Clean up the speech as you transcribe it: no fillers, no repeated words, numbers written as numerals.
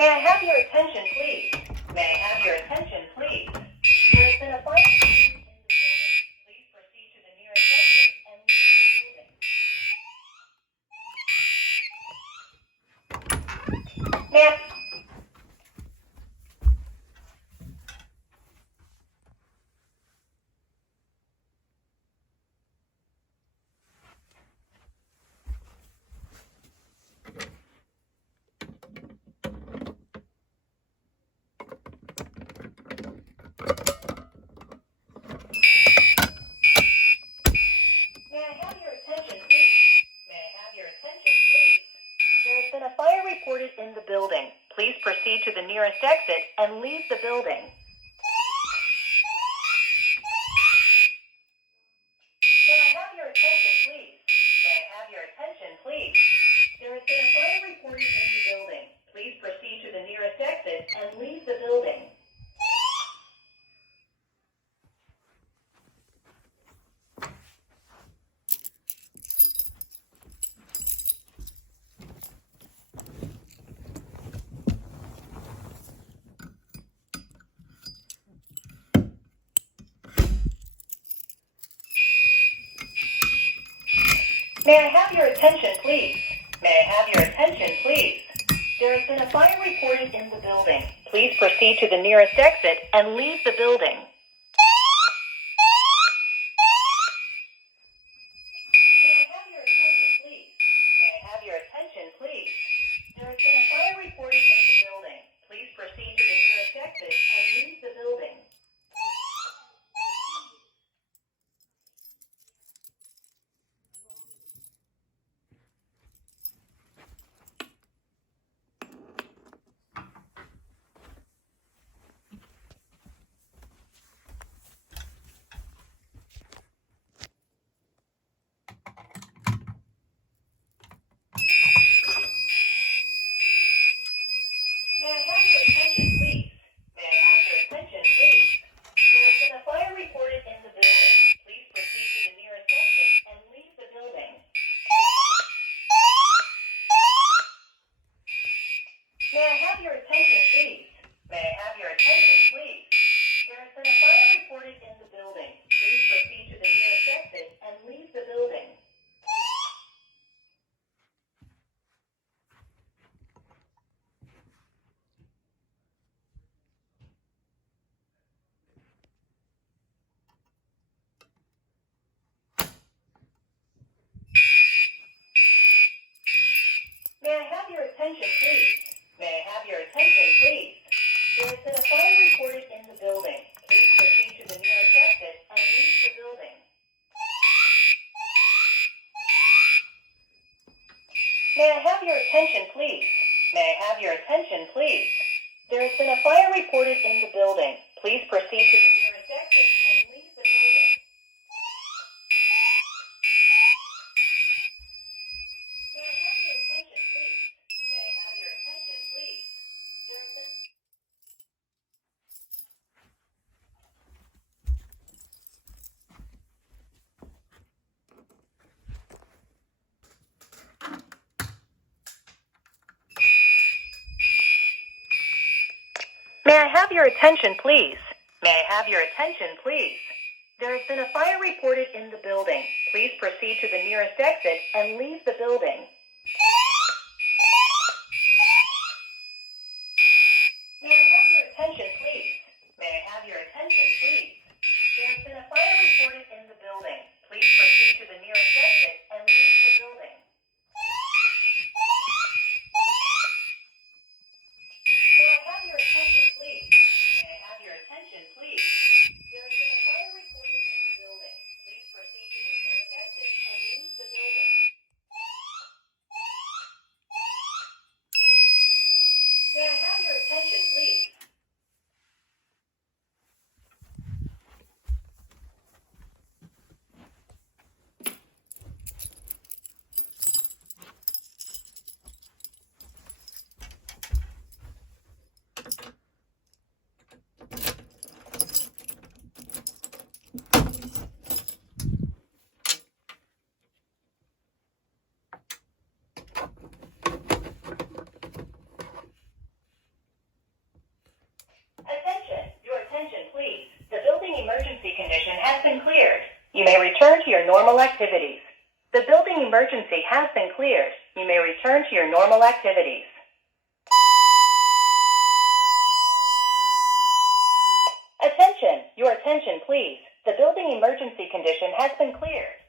May I have your attention, please? May I have your attention, please? There has been a fire in the building. Please proceed to the nearest exit and leave the building. May I... May I have your attention, please? May I have your attention, please? There has been a fire reported in the building. Please proceed to the nearest exit and leave the building. May I have your attention, please? May I have your attention, please? There has been a fire reported in the building. Please proceed to the nearest exit and leave the building. May I have your attention, please? May I have your attention, please? There has been a fire reported in the building. Please proceed to the nearest exit and leave the building. May I have your attention, please? May I have your attention, please? There has been a fire reported in the building. Please proceed to the nearest exit and leave the building. May I have your attention, please? May I have your attention, please? There has been a fire reported in the building. Please proceed to the nearest exit and leave the building. May I have your attention, please? May I have your attention, please? There has been a fire reported in the building. Please proceed to the nearest exit and leave the building. May I have your attention, please? May I have your attention, please? There has been a fire reported in the building. Please proceed to the nearest exit and leave the building. May I have your attention, please? May I have your attention, please? There has been a fire reported in the building. Please proceed to the nearest exit and leave the building. May I have your attention, please? May I have your attention, please? There has been... May I have your attention, please? May I have your attention, please? There has been a fire reported in the building. Please proceed to the nearest exit and leave the building. May I have your attention, please? May I have your attention, please? There has been a fire reported in the building. Please proceed to the nearest exit and leave the building. May I have your attention, please? May I have your attention, please? There has been a fire reported in the building. Please proceed to the nearest exit and leave the building. May I have your attention, please? been cleared. You may return to your normal activities. The building emergency has been cleared. You may return to your normal activities. Attention! Your attention, please. The building emergency condition has been cleared.